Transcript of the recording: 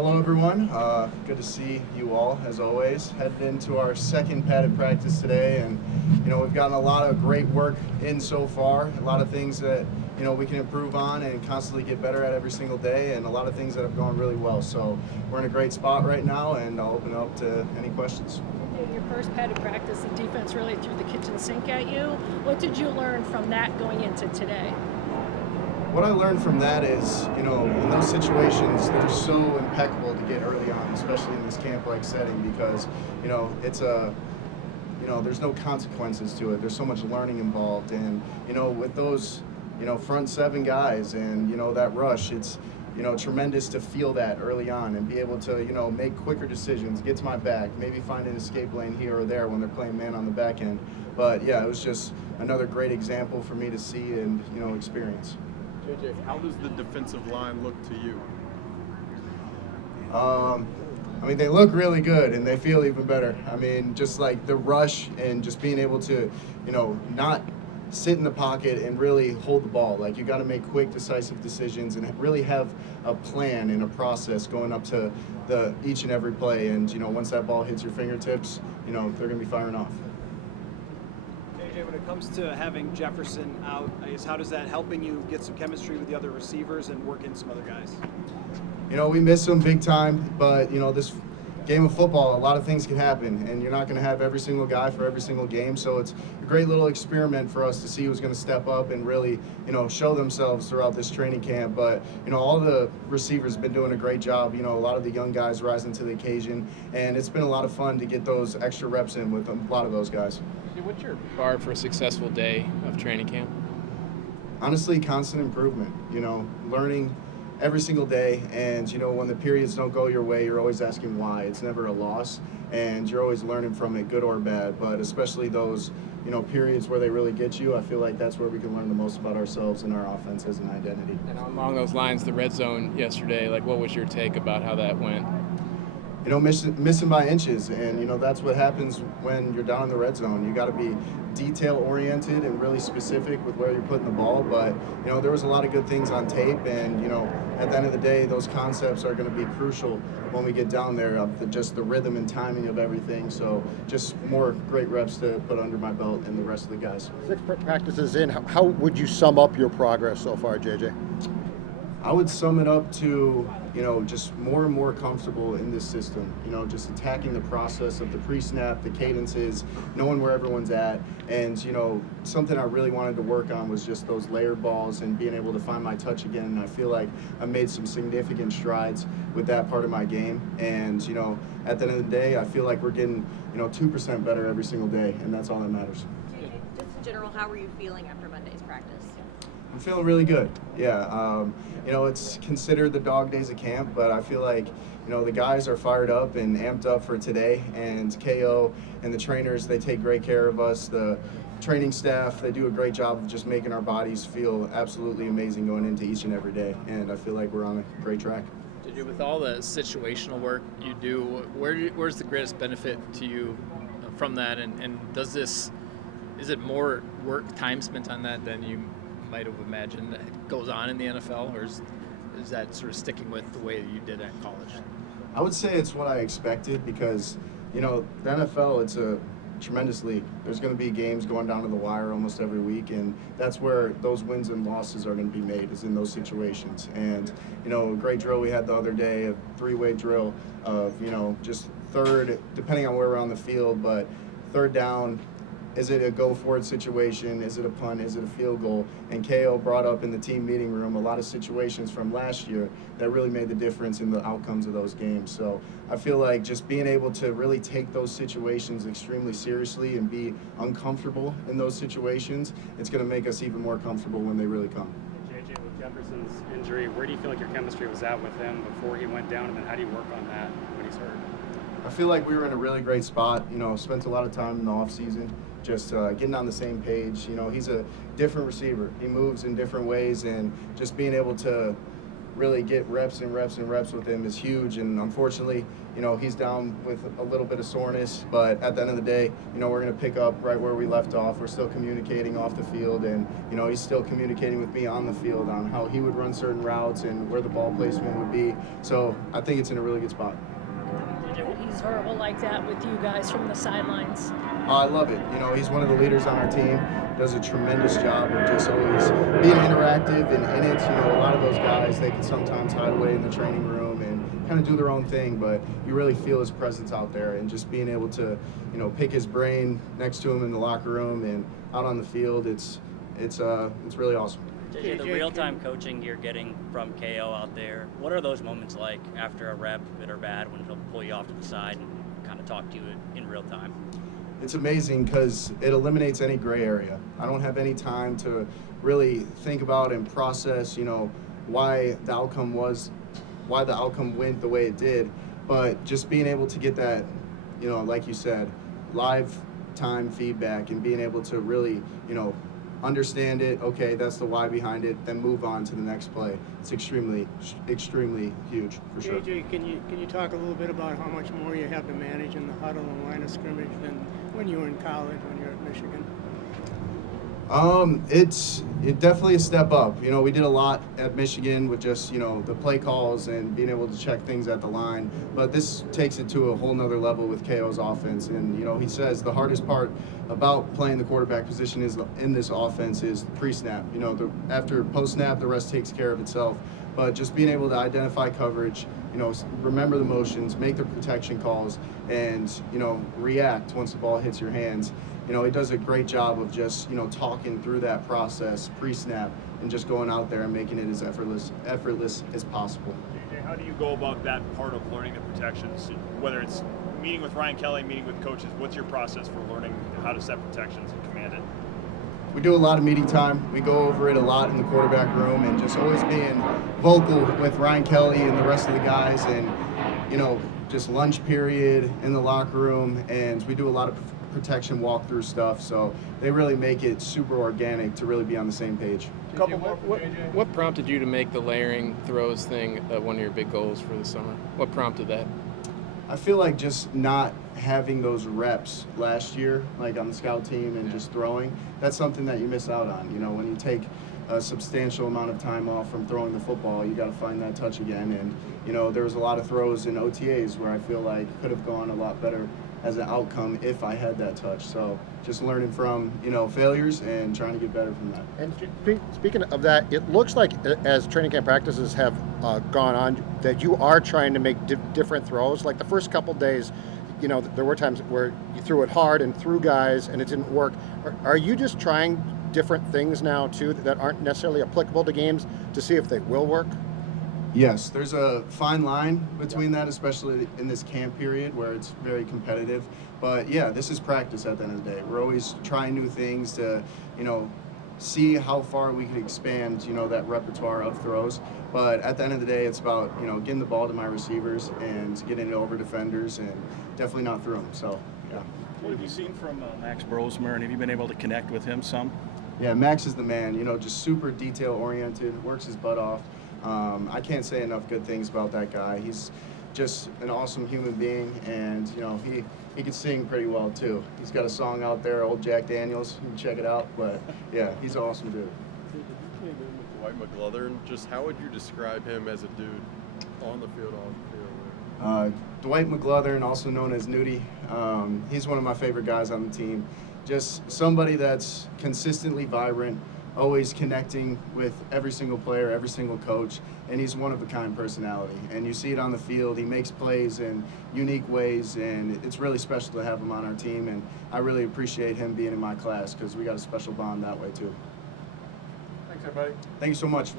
Hello, everyone. Good to see you all, as always. Headed into our second padded practice today, and we've gotten a lot of great work in so far. A lot of things that we can improve on and constantly get better at every single day, and a lot of things that have gone really well. So we're in a great spot right now, and I'll open up to any questions. In your first padded practice, the defense really threw the kitchen sink at you. What did you learn from that going into today? What I learned from that is, in those situations, they're so impeccable to get early on, especially in this camp-like setting, because, it's there's no consequences to it. There's so much learning involved, and, with those, front seven guys and, that rush, it's, tremendous to feel that early on and be able to, make quicker decisions, get to my back, maybe find an escape lane here or there when they're playing man on the back end. But, yeah, it was just another great example for me to see and, experience. JJ, how does the defensive line look to you? They look really good and they feel even better. Just like the rush and just being able to, not sit in the pocket and really hold the ball. Like, you got to make quick, decisive decisions and really have a plan and a process going up to each and every play. And, once that ball hits your fingertips, they're going to be firing off. When it comes to having Jefferson out, I guess how does that helping you get some chemistry with the other receivers and work in some other guys? We miss him big time, but this game of football, a lot of things can happen, and you're not going to have every single guy for every single game. So it's a great little experiment for us to see who's going to step up and really, show themselves throughout this training camp. But, all the receivers have been doing a great job. A lot of the young guys rising to the occasion, and it's been a lot of fun to get those extra reps in with a lot of those guys. What's your bar for a successful day of training camp? Honestly, constant improvement, learning every single day, and when the periods don't go your way, you're always asking why. It's never a loss, and you're always learning from it, good or bad. But especially those periods where they really get you, I feel like that's where we can learn the most about ourselves and our offense as an identity. And along those lines, the red zone yesterday, what was your take about how that went? Missing by inches, and that's what happens when you're down in the red zone. You got to be detail oriented and really specific with where you're putting the ball. But there was a lot of good things on tape, and at the end of the day, those concepts are going to be crucial when we get down there, of just the rhythm and timing of everything. So just more great reps to put under my belt and the rest of the guys. 6 practices in, how would you sum up your progress so far, JJ? I would sum it up to, just more and more comfortable in this system, just attacking the process of the pre-snap, the cadences, knowing where everyone's at. And, something I really wanted to work on was just those layered balls and being able to find my touch again. And I feel like I made some significant strides with that part of my game. And, at the end of the day, I feel like we're getting, 2% better every single day, and that's all that matters. Just in general, how were you feeling after Monday's practice? I'm feeling really good. Yeah, it's considered the dog days of camp, but I feel like, the guys are fired up and amped up for today, and KO and the trainers, they take great care of us. The training staff, they do a great job of just making our bodies feel absolutely amazing going into each and every day, and I feel like we're on a great track. With all the situational work you do, where's the greatest benefit to you from that, and is it more work time spent on that than you might have imagined that goes on in the NFL, or is that sort of sticking with the way that you did at college? I would say it's what I expected, because the NFL, it's a tremendous league. There's going to be games going down to the wire almost every week, and that's where those wins and losses are going to be made, is in those situations. And a great drill we had the other day, a 3-way drill of just third, depending on where we're on the field, but third down, is it a go-for-it situation? Is it a punt? Is it a field goal? And KO brought up in the team meeting room a lot of situations from last year that really made the difference in the outcomes of those games. So I feel like just being able to really take those situations extremely seriously and be uncomfortable in those situations, it's going to make us even more comfortable when they really come. JJ, with Jefferson's injury, where do you feel like your chemistry was at with him before he went down, and then how do you work on that when he's hurt? I feel like we were in a really great spot. Spent a lot of time in the offseason just getting on the same page. He's a different receiver. He moves in different ways, and just being able to, really get reps and reps and reps with him is huge. And unfortunately, you know, he's down with a little bit of soreness, but at the end of the day, you know, we're going to pick up right where we left off. We're still communicating off the field, and, you know, he's still communicating with me on the field on how he would run certain routes and where the ball placement would be. So I think it's in a really good spot. He's verbal like that with you guys from the sidelines. I love it. You know, he's one of the leaders on our team, does a tremendous job of just always being interactive and in it. You know, a lot of those guys, they can sometimes hide away in the training room and kind of do their own thing, but you really feel his presence out there, and just being able to, you know, pick his brain next to him in the locker room and out on the field, it's really awesome. JJ, the real-time coaching you're getting from KO out there, what are those moments like after a rep, good or bad, when he'll pull you off to the side and kind of talk to you in real time? It's amazing because it eliminates any gray area. I don't have any time to really think about and process, you know, why the outcome went the way it did, but just being able to get that, you know, like you said, live time feedback and being able to really, you know, understand it, okay, that's the why behind it, then move on to the next play. It's extremely huge, for sure. JJ, can you talk a little bit about how much more you have to manage in the huddle and line of scrimmage than when you were in college, when you were at Michigan? It's definitely a step up. You know, we did a lot at Michigan with just, you know, the play calls and being able to check things at the line. But this takes it to a whole nother level with KO's offense. And, you know, he says the hardest part about playing the quarterback position is in this offense is pre-snap. You know, after post-snap, the rest takes care of itself. But just being able to identify coverage, you know, remember the motions, make the protection calls, and, you know, react once the ball hits your hands. You know, he does a great job of just, you know, talking through that process pre-snap and just going out there and making it as effortless as possible. JJ, how do you go about that part of learning the protections? Whether it's meeting with Ryan Kelly, meeting with coaches, what's your process for learning how to set protections and command it? We do a lot of meeting time. We go over it a lot in the quarterback room, and just always being vocal with Ryan Kelly and the rest of the guys, and, you know, just lunch period in the locker room, and we do a lot of protection walkthrough stuff, so they really make it super organic to really be on the same page. What prompted you to make the layering throws thing one of your big goals for the summer? What prompted that? I feel like just not having those reps last year, like on the scout team and just throwing, that's something that you miss out on. You know, when you take a substantial amount of time off from throwing the football, you got to find that touch again. And, you know, there was a lot of throws in OTAs where I feel like could have gone a lot better as an outcome if I had that touch. So just learning from, you know, failures and trying to get better from that. And speaking of that, it looks like as training camp practices have gone on, that you are trying to make different throws. Like the first couple days, you know, there were times where you threw it hard and threw guys and it didn't work. Are you just trying different things now too that aren't necessarily applicable to games to see if they will work? Yes, there's a fine line between that, especially in this camp period where it's very competitive. But yeah, this is practice at the end of the day. We're always trying new things to, you know, see how far we can expand, you know, that repertoire of throws. But at the end of the day, it's about, you know, getting the ball to my receivers and getting it over defenders and definitely not through them. So, yeah. What have you seen from Max Brosmer, and have you been able to connect with him some? Yeah, Max is the man, you know, just super detail-oriented, works his butt off. I can't say enough good things about that guy. He's just an awesome human being, and, you know, he can sing pretty well, too. He's got a song out there, Old Jack Daniels. You can check it out, but, yeah, he's an awesome dude. Dwight McClothern, just how would you describe him as a dude on the field, off the field? Dwight McClothern, also known as Nudie, he's one of my favorite guys on the team. Just somebody that's consistently vibrant, always connecting with every single player, every single coach, and he's one of a kind personality. And you see it on the field. He makes plays in unique ways, and it's really special to have him on our team. And I really appreciate him being in my class because we got a special bond that way too. Thanks, everybody. Thank you so much.